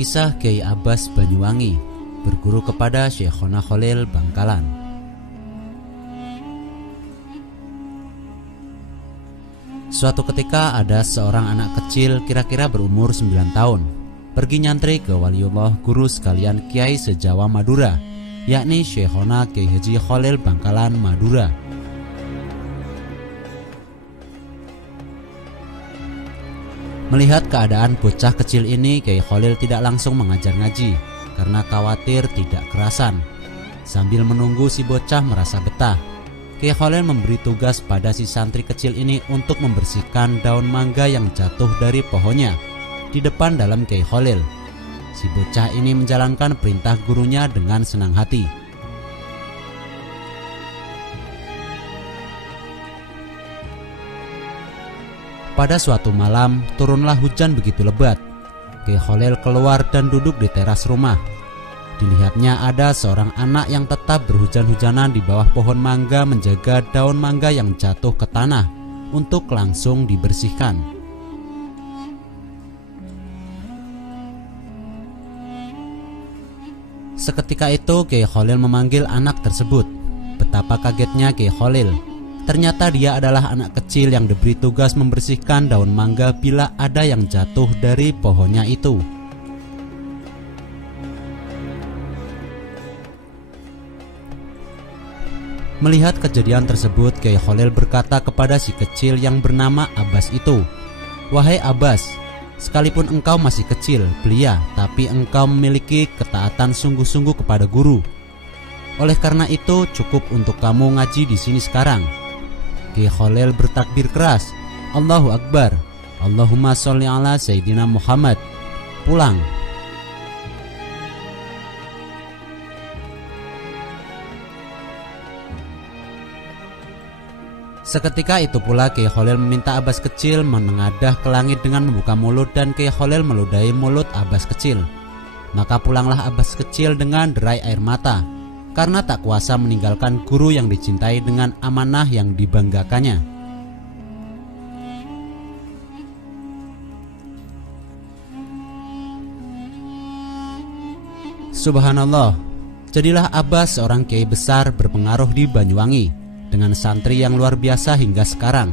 Kisah Kiai Abbas Banyuwangi berguru kepada Syekhona Khalil Bangkalan. Suatu ketika ada seorang anak kecil kira-kira berumur 9 tahun pergi nyantri ke waliullah guru sekalian Kiai se-Jawa Madura, yakni Syekhona Kiai Haji Khalil Bangkalan Madura. Melihat keadaan bocah kecil ini, Kiai Khalil tidak langsung mengajar ngaji karena khawatir tidak kerasan. Sambil menunggu si bocah merasa betah, Kiai Khalil memberi tugas pada si santri kecil ini untuk membersihkan daun mangga yang jatuh dari pohonnya di depan dalam Kiai Khalil. Si bocah ini menjalankan perintah gurunya dengan senang hati. Pada suatu malam, turunlah hujan begitu lebat. Kiai Khalil keluar dan duduk di teras rumah. Dilihatnya ada seorang anak yang tetap berhujan-hujanan di bawah pohon mangga menjaga daun mangga yang jatuh ke tanah untuk langsung dibersihkan. Seketika itu Kiai Khalil memanggil anak tersebut. Betapa kagetnya Kiai Khalil. Ternyata dia adalah anak kecil yang diberi tugas membersihkan daun mangga bila ada yang jatuh dari pohonnya itu. Melihat kejadian tersebut, Kiai Khalil berkata kepada si kecil yang bernama Abbas itu, "Wahai Abbas, sekalipun engkau masih kecil, belia, tapi engkau memiliki ketaatan sungguh-sungguh kepada guru. Oleh karena itu, cukup untuk kamu ngaji di sini sekarang." Kiai Khalil bertakbir keras, "Allahu Akbar, Allahumma sholli ala Sayyidina Muhammad." Pulang. Seketika itu pula Kiai Khalil meminta Abbas kecil menengadah ke langit dengan membuka mulut, dan Kiai Khalil meludahi mulut Abbas kecil. Maka pulanglah Abbas kecil dengan derai air mata karena tak kuasa meninggalkan guru yang dicintai dengan amanah yang dibanggakannya. Subhanallah, jadilah Abbas seorang kiai besar berpengaruh di Banyuwangi dengan santri yang luar biasa hingga sekarang.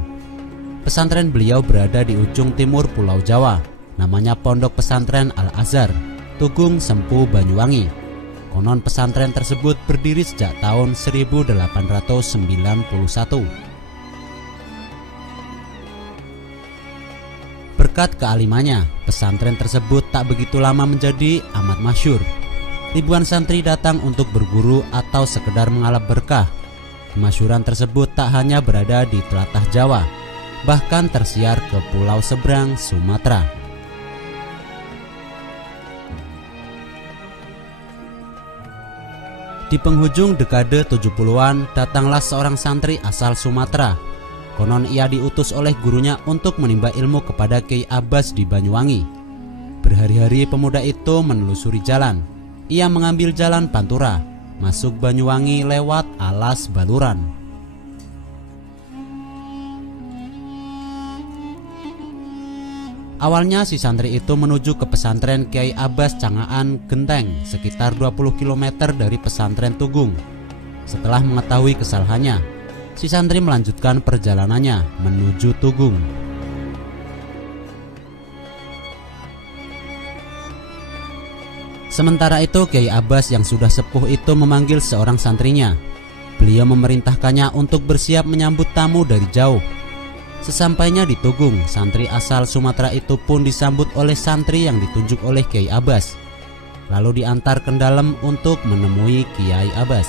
Pesantren beliau berada di ujung timur Pulau Jawa, namanya Pondok Pesantren Al-Azhar, Tugung Sempu, Banyuwangi. Konon pesantren tersebut berdiri sejak tahun 1891. Berkat kealimannya, pesantren tersebut tak begitu lama menjadi amat masyhur. Ribuan santri datang untuk berguru atau sekedar mengalap berkah. Kemasyhuran tersebut tak hanya berada di telatah Jawa, bahkan tersiar ke pulau seberang Sumatera. Di penghujung dekade 70-an, datanglah seorang santri asal Sumatera. Konon ia diutus oleh gurunya untuk menimba ilmu kepada Kiai Abbas di Banyuwangi. Berhari-hari pemuda itu menelusuri jalan. Ia mengambil jalan Pantura, masuk Banyuwangi lewat Alas Baluran. Awalnya si santri itu menuju ke pesantren Kiai Abbas Cangaan Genteng, sekitar 20 km dari pesantren Tugung. Setelah mengetahui kesalahannya, si santri melanjutkan perjalanannya menuju Tugung. Sementara itu Kiai Abbas yang sudah sepuh itu memanggil seorang santrinya. Beliau memerintahkannya untuk bersiap menyambut tamu dari jauh. Sesampainya di Tugung, santri asal Sumatera itu pun disambut oleh santri yang ditunjuk oleh Kiai Abbas, lalu diantar ke dalam untuk menemui Kiai Abbas.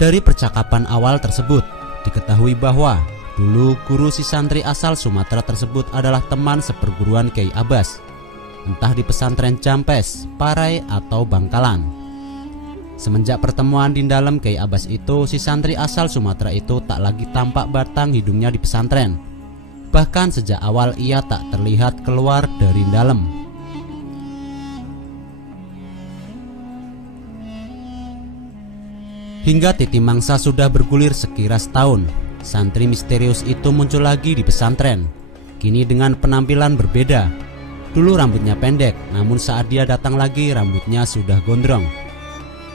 Dari percakapan awal tersebut, diketahui bahwa dulu guru si santri asal Sumatera tersebut adalah teman seperguruan Kiai Abbas, entah di pesantren Jampes, Parai, atau Bangkalan. Semenjak pertemuan di dalam Kiai Abbas itu, si santri asal Sumatera itu tak lagi tampak batang hidungnya di pesantren. Bahkan sejak awal ia tak terlihat keluar dari dalam. Hingga titi mangsa sudah bergulir sekira setahun, santri misterius itu muncul lagi di pesantren. Kini dengan penampilan berbeda. Dulu rambutnya pendek, namun saat dia datang lagi rambutnya sudah gondrong.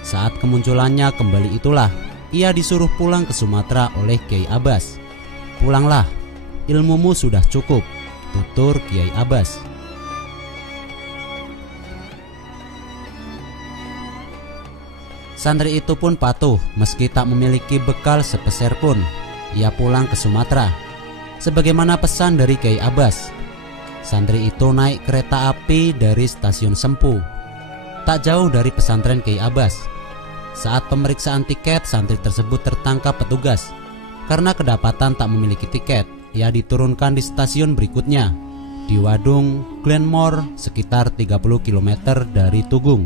Saat kemunculannya kembali itulah ia disuruh pulang ke Sumatera oleh Kiai Abbas. "Pulanglah, ilmumu sudah cukup," tutur Kiai Abbas. Santri itu pun patuh meski tak memiliki bekal sepeser pun. Ia pulang ke Sumatera sebagaimana pesan dari Kiai Abbas. Santri itu naik kereta api dari stasiun Sempu, tak jauh dari pesantren Kiai Abbas. Saat pemeriksaan tiket, santri tersebut tertangkap petugas. Karena kedapatan tak memiliki tiket, ia diturunkan di stasiun berikutnya, di Wadung Glenmore, sekitar 30 km dari Tugung.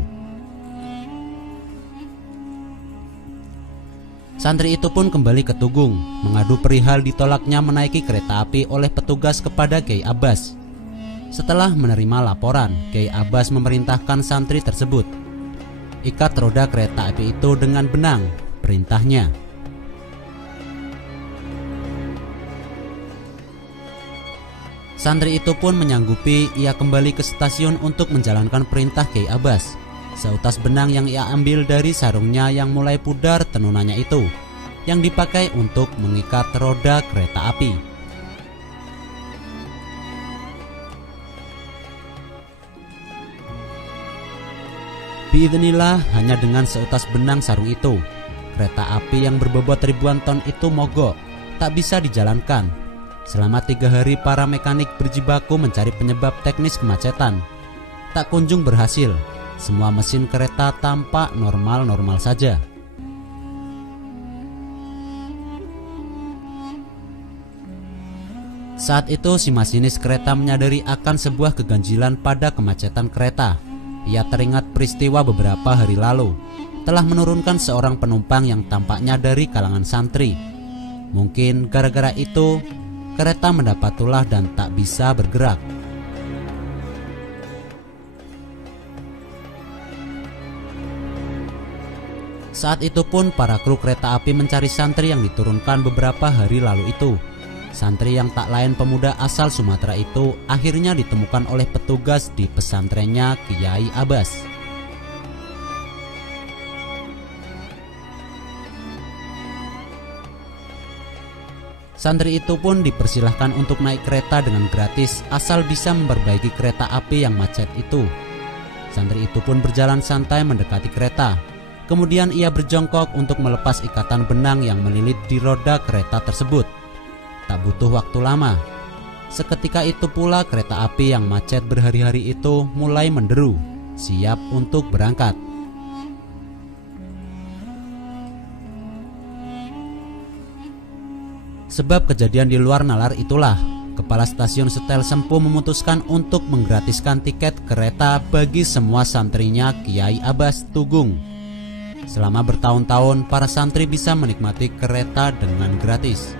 Santri itu pun kembali ke Tugung, mengadu perihal ditolaknya menaiki kereta api oleh petugas kepada Kiai Abbas. Setelah menerima laporan, Kiai Abbas memerintahkan santri tersebut, "Ikat roda kereta api itu dengan benang," perintahnya. Santri itu pun menyanggupi. Ia kembali ke stasiun untuk menjalankan perintah Kiai Abbas. Seutas benang yang ia ambil dari sarungnya yang mulai pudar tenunannya itu, yang dipakai untuk mengikat roda kereta api. Biidznillah, hanya dengan seutas benang sarung itu, kereta api yang berbobot ribuan ton itu mogok, tak bisa dijalankan. Selama 3 hari para mekanik berjibaku mencari penyebab teknis kemacetan. Tak kunjung berhasil. Semua mesin kereta tampak normal-normal saja. Saat itu si masinis kereta menyadari akan sebuah keganjilan pada kemacetan kereta. Ia teringat peristiwa beberapa hari lalu telah menurunkan seorang penumpang yang tampaknya dari kalangan santri. Mungkin gara-gara itu kereta mendapat ulah dan tak bisa bergerak. Saat itu pun para kru kereta api mencari santri yang diturunkan beberapa hari lalu itu. Santri yang tak lain pemuda asal Sumatera itu akhirnya ditemukan oleh petugas di pesantrennya Kiai Abbas. Santri itu pun dipersilahkan untuk naik kereta dengan gratis asal bisa memperbaiki kereta api yang macet itu. Santri itu pun berjalan santai mendekati kereta. Kemudian ia berjongkok untuk melepas ikatan benang yang melilit di roda kereta tersebut. Tak butuh waktu lama. Seketika itu pula kereta api yang macet berhari-hari itu mulai menderu, siap untuk berangkat. Sebab kejadian di luar nalar itulah, Kepala Stasiun Setel Sempu memutuskan untuk menggratiskan tiket kereta bagi semua santrinya Kiai Abbas Tugung. Selama bertahun-tahun para santri bisa menikmati kereta dengan gratis.